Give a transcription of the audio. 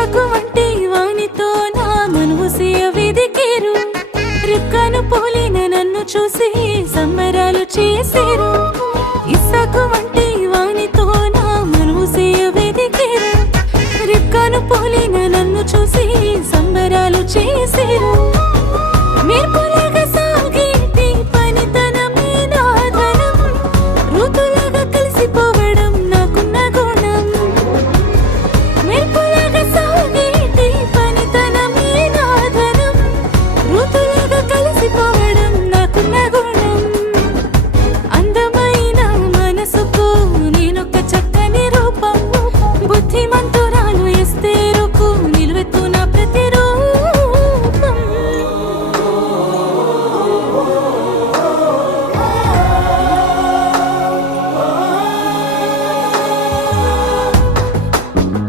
ఇస్సాకు వంటి వానితో నా మనవుసియ వెదికేరు. రిబ్కాను పోలిన నన్ను చూసి సంబరాలు చేసేరు. ఇస్సాకు వంటి వానితో నా మనవుసియ వెదికేరు. రిబ్కాను పోలిన నన్ను చూసి సంబరాలు చేసేరు.